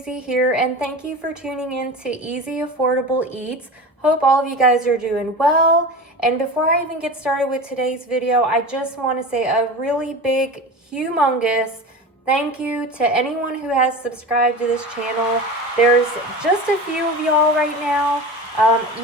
Susie here, and thank you for tuning in to Easy Affordable Eats. Hope all of you guys are doing well. And before I even get started with today's video, I just want to say a really big, humongous thank you to anyone who has subscribed to this channel. There's just a few of y'all right now.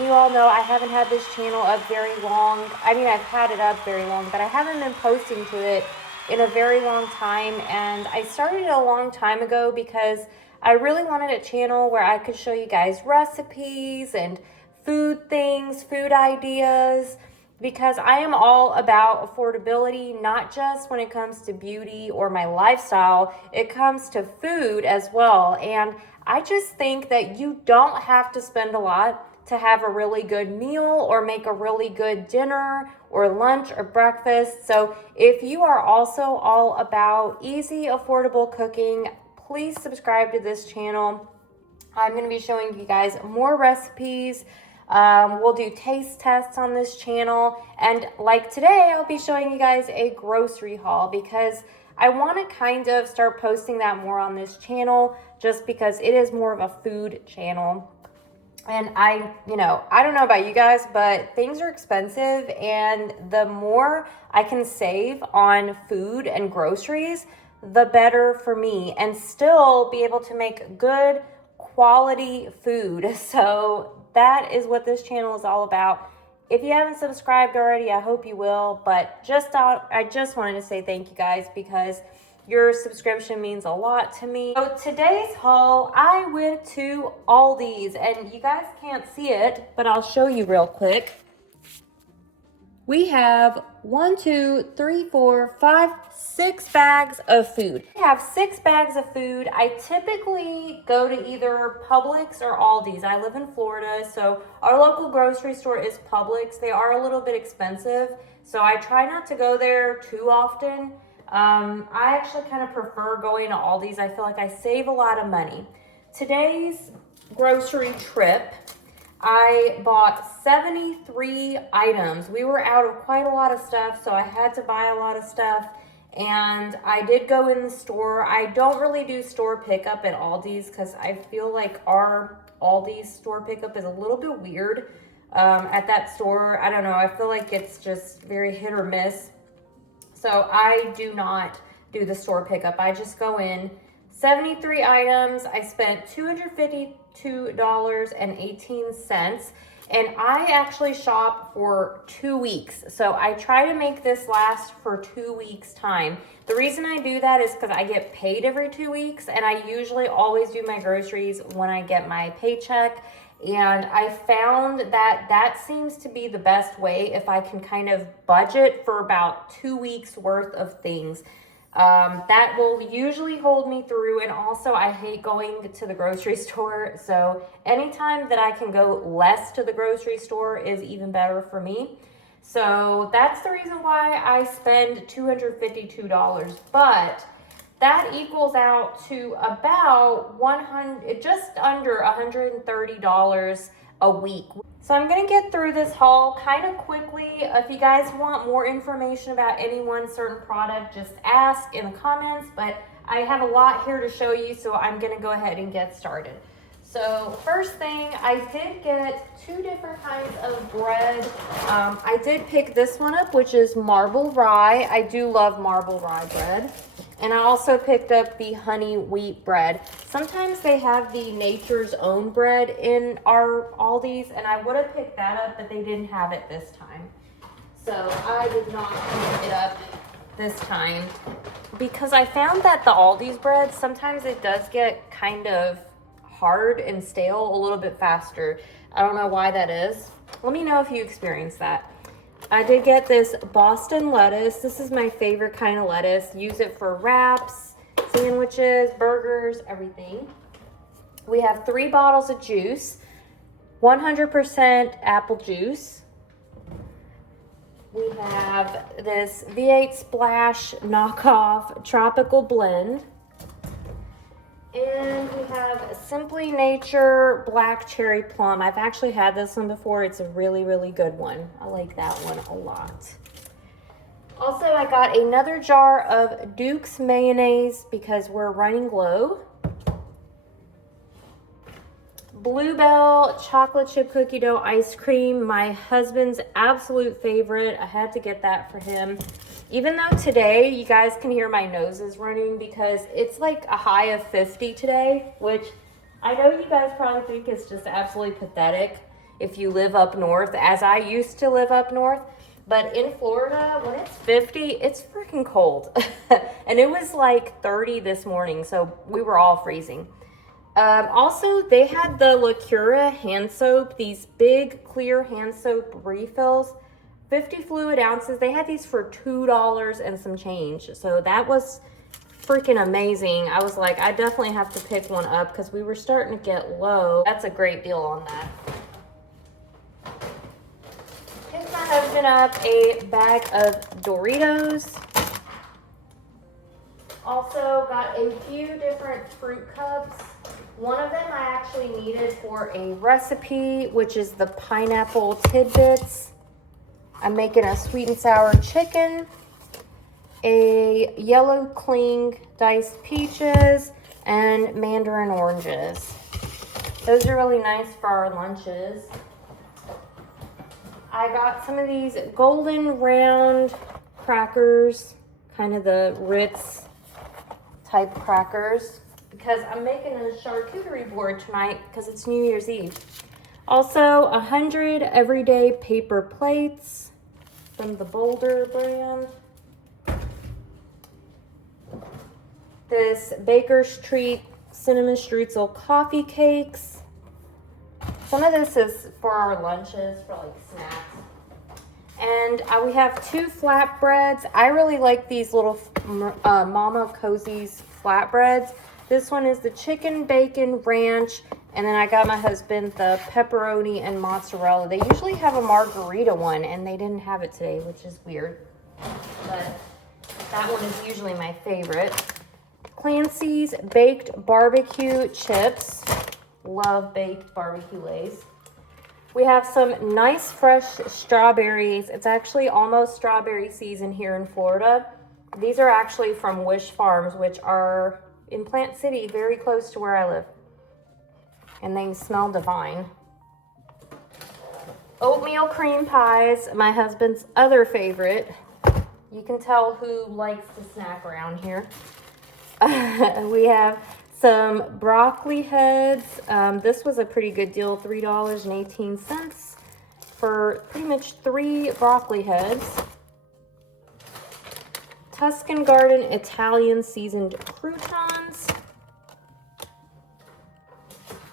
You all know I haven't had this channel up very long. I mean, I've had it up very long, but I haven't been posting to it in a very long time, and I started it a long time ago because I really wanted a channel where I could show you guys recipes and food things, food ideas, because I am all about affordability, not just when it comes to beauty or my lifestyle, it comes to food as well. And I just think that you don't have to spend a lot to have a really good meal or make a really good dinner or lunch or breakfast. So if you are also all about easy, affordable cooking, please subscribe to this channel. I'm going to be showing you guys more recipes. We'll do taste tests on this channel. And like today, I'll be showing you guys a grocery haul because I want to kind of start posting that more on this channel just because it is more of a food channel. And I don't know about you guys, but things are expensive, and the more I can save on food and groceries, the better for me, and still be able to make good quality food. So that is what this channel is all about. If you haven't subscribed already, I hope you will, but I just wanted to say thank you guys because your subscription means a lot to me. So today's haul, I went to Aldi's, and you guys can't see it, but I'll show you real quick. We have 6 bags of food. We have 6 bags of food. I typically go to either Publix or Aldi's. I live in Florida, so our local grocery store is Publix. They are a little bit expensive, so I try not to go there too often. I actually kind of prefer going to Aldi's. I feel like I save a lot of money. Today's grocery trip, I bought 73 items. We were out of quite a lot of stuff, so I had to buy a lot of stuff. And I did go in the store. I don't really do store pickup at Aldi's because I feel like our Aldi's store pickup is a little bit weird at that store. I don't know. I feel like it's just very hit or miss. So I do not do the store pickup. I just go in. 73 items. I spent $252.18. And I actually shop for 2 weeks. So I try to make this last for 2 weeks time. The reason I do that is because I get paid every 2 weeks. And I usually always do my groceries when I get my paycheck. And I found that that seems to be the best way if I can kind of budget for about 2 weeks worth of things. That will usually hold me through. And also I hate going to the grocery store. So anytime that I can go less to the grocery store is even better for me. So that's the reason why I spend $252. But that equals out to about just under $130 a week. So I'm gonna get through this haul kind of quickly. If you guys want more information about any one certain product, just ask in the comments, but I have a lot here to show you, so I'm gonna go ahead and get started. So first thing, I did get 2 different kinds of bread. I did pick this one up, which is marble rye. I do love marble rye bread. And I also picked up the honey wheat bread. Sometimes they have the Nature's Own bread in our Aldi's, and I would have picked that up, but they didn't have it this time. So I did not pick it up this time because I found that the Aldi's bread, sometimes it does get kind of hard and stale a little bit faster. I don't know why that is. Let me know if you experience that. I did get this Boston lettuce. This is my favorite kind of lettuce. Use it for wraps, sandwiches, burgers, everything. We have 3 bottles of juice, 100% apple juice. We have this V8 Splash knockoff tropical blend. And we have Simply Nature Black Cherry Plum. I've actually had this one before. It's a really, really good one. I like that one a lot. Also, I got another jar of Duke's mayonnaise because we're running low. Bluebell chocolate chip cookie dough ice cream, my husband's absolute favorite. I had to get that for him. Even though today you guys can hear my nose is running because it's like a high of 50 today, which I know you guys probably think is just absolutely pathetic if you live up north, as I used to live up north. But in Florida, when it's 50, it's freaking cold. And it was like 30 this morning, so we were all freezing. Also, they had the Lacura hand soap, these big clear hand soap refills, 50 fluid ounces. They had these for $2 and some change. So that was freaking amazing. I was like, I definitely have to pick one up because we were starting to get low. That's a great deal on that. Picked my husband up a bag of Doritos. Also got a few different fruit cups. One of them I actually needed for a recipe, which is the pineapple tidbits. I'm making a sweet and sour chicken, a yellow cling diced peaches, and mandarin oranges. Those are really nice for our lunches. I got some of these golden round crackers, kind of the Ritz type crackers, because I'm making a charcuterie board tonight because it's New Year's Eve. Also, 100 everyday paper plates from the Boulder brand. This Baker's Treat cinnamon streusel coffee cakes. Some of this is for our lunches, for like snacks. And we have 2 flatbreads. I really like these little Mama Cozy's flatbreads. This one is the chicken bacon ranch, and then I got my husband the pepperoni and mozzarella. They usually have a margarita one, and they didn't have it today, which is weird. But that one is usually my favorite. Clancy's baked barbecue chips. Love baked barbecue lays. We have some nice fresh strawberries. It's actually almost strawberry season here in Florida. These are actually from Wish Farms, which are in Plant City, very close to where I live. And they smell divine. Oatmeal cream pies, my husband's other favorite. You can tell who likes to snack around here. We have some broccoli heads. This was a pretty good deal, $3.18 for pretty much 3 broccoli heads. Tuscan Garden Italian seasoned croutons.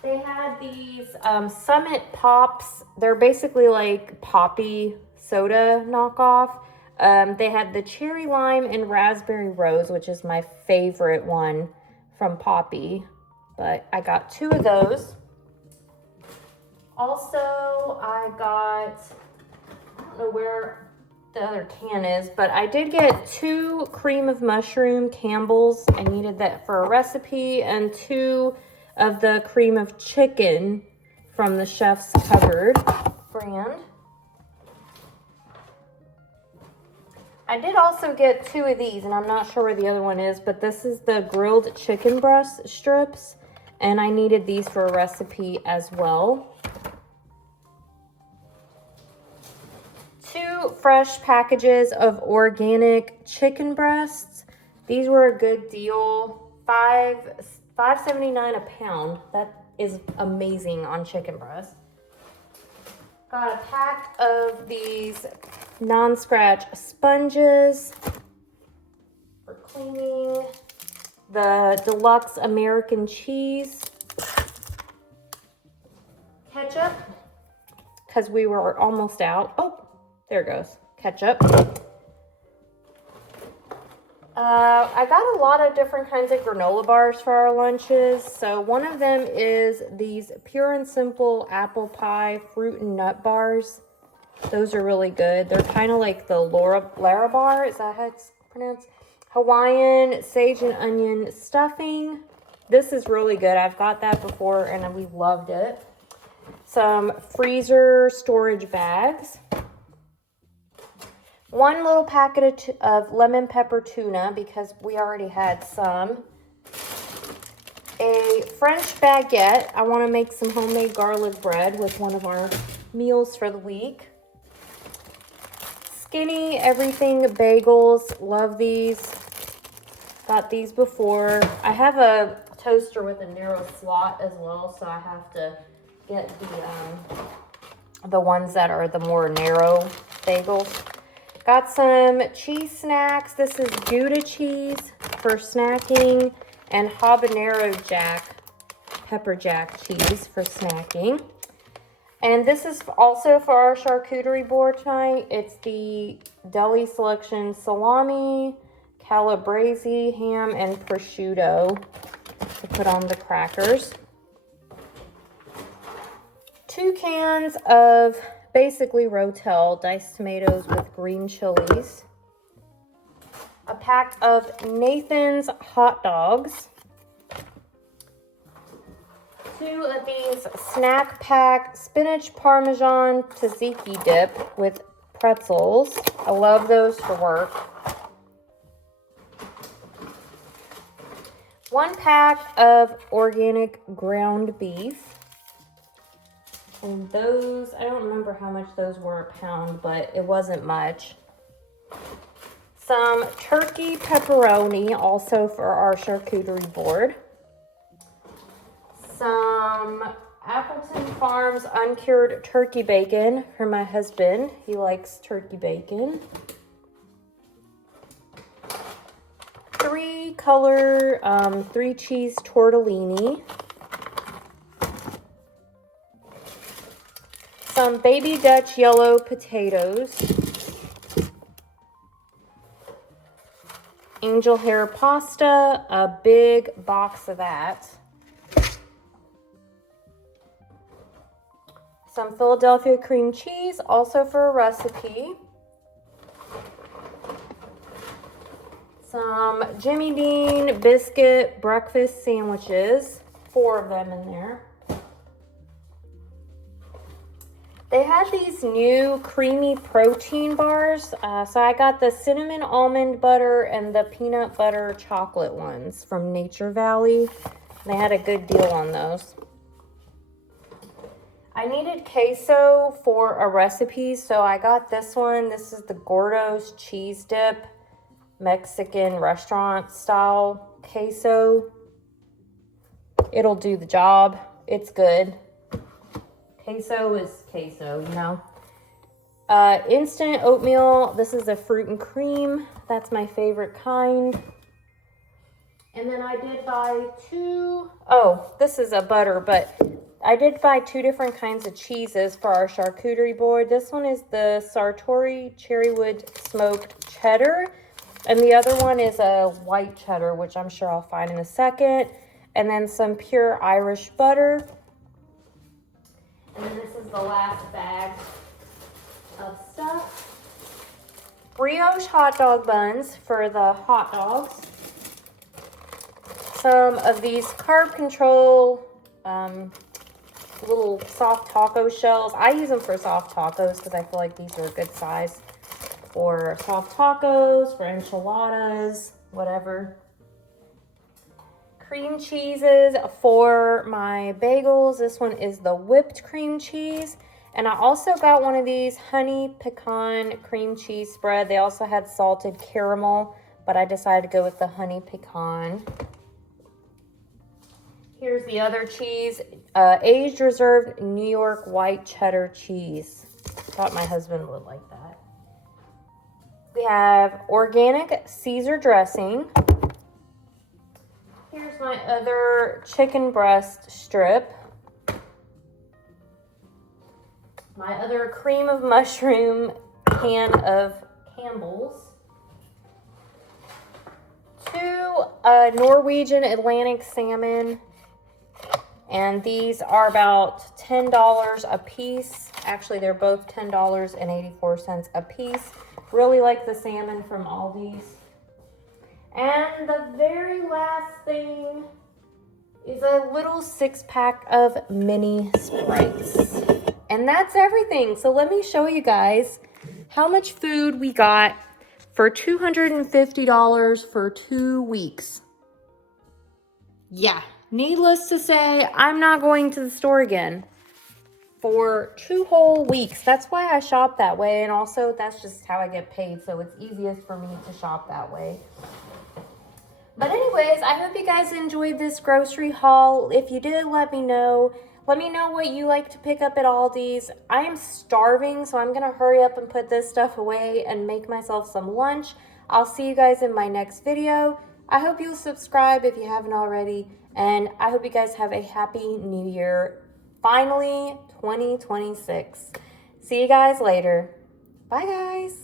They had these Summit Pops. They're basically like Poppy soda knockoff. They had the cherry lime and raspberry rose, which is my favorite one from Poppy. But I got 2 of those. Also, I got, I don't know where the other can is, but I did get 2 cream of mushroom Campbell's. I needed that for a recipe, and 2 of the cream of chicken from the Chef's Cupboard brand. I did also get 2 of these, and I'm not sure where the other one is, but this is the grilled chicken breast strips, and I needed these for a recipe as well. 2 fresh packages of organic chicken breasts. These were a good deal. $5.79 a pound. That is amazing on chicken breasts. Got a pack of these non-scratch sponges for cleaning. The deluxe American cheese. Ketchup, because we were almost out. Oh, there it goes. Ketchup. I got a lot of different kinds of granola bars for our lunches. So one of them is these Pure and Simple apple pie fruit and nut bars. Those are really good. They're kind of like the Lara bar. Is that how it's pronounced? Hawaiian sage and onion stuffing. This is really good. I've got that before and we loved it. Some freezer storage bags. 1 little packet of lemon pepper tuna because we already had some. a French baguette. I want to make some homemade garlic bread with one of our meals for the week. Skinny everything bagels. Love these. Got these before. I have a toaster with a narrow slot as well, so I have to get the ones that are the more narrow bagels. Got some cheese snacks. This is Gouda cheese for snacking and habanero pepper jack cheese for snacking. And this is also for our charcuterie board tonight. It's the deli selection salami, calabrese ham, and prosciutto to put on the crackers. 2 cans of basically Rotel diced tomatoes with green chilies. A pack of Nathan's hot dogs. 2 of these snack pack spinach parmesan tzatziki dip with pretzels. I love those for work. 1 pack of organic ground beef. And those, I don't remember how much those were a pound, but it wasn't much. Some turkey pepperoni, also for our charcuterie board. Some Appleton Farms uncured turkey bacon for my husband. He likes turkey bacon. 3 color, 3 cheese tortellini. Some baby Dutch yellow potatoes. Angel hair pasta, a big box of that. Some Philadelphia cream cheese, also for a recipe. Some Jimmy Dean biscuit breakfast sandwiches, 4 of them in there. They had these new creamy protein bars, so I got the cinnamon almond butter and the peanut butter chocolate ones from Nature Valley. They had a good deal on those. I needed queso for a recipe, so I got this one. This is the Gordo's cheese dip, Mexican restaurant style queso. It'll do the job. It's good. Queso is queso, you know. Instant oatmeal. This is a fruit and cream. That's my favorite kind. And then I did buy 2. Oh, this is a butter, but I did buy 2 different kinds of cheeses for our charcuterie board. This one is the Sartori Cherrywood Smoked Cheddar. And the other one is a white cheddar, which I'm sure I'll find in a second. And then some pure Irish butter. And then this is the last bag of stuff. Brioche hot dog buns for the hot dogs. Some of these carb control little soft taco shells. I use them for soft tacos because I feel like these are a good size for soft tacos, for enchiladas, whatever. Cream cheeses for my bagels. This one is the whipped cream cheese. And I also got one of these honey pecan cream cheese spread. They also had salted caramel, but I decided to go with the honey pecan. Here's the other cheese, aged reserved New York white cheddar cheese. Thought my husband would like that. We have organic Caesar dressing. Here's my other chicken breast strip. My other cream of mushroom can of Campbell's. 2 Norwegian Atlantic salmon. And these are about $10 a piece. Actually, they're both $10.84 a piece. Really like the salmon from Aldi's. And the very last thing is a little 6-pack of mini Sprites. And that's everything. So let me show you guys how much food we got for $250 for 2 weeks. Yeah, needless to say, I'm not going to the store again for 2 whole weeks. That's why I shop that way, and also that's just how I get paid, so it's easiest for me to shop that way. But anyways, I hope you guys enjoyed this grocery haul. If you did, let me know. Let me know what you like to pick up at Aldi's. I am starving, so I'm going to hurry up and put this stuff away and make myself some lunch. I'll see you guys in my next video. I hope you'll subscribe if you haven't already, and I hope you guys have a happy new year. Finally, 2026. See you guys later. Bye, guys.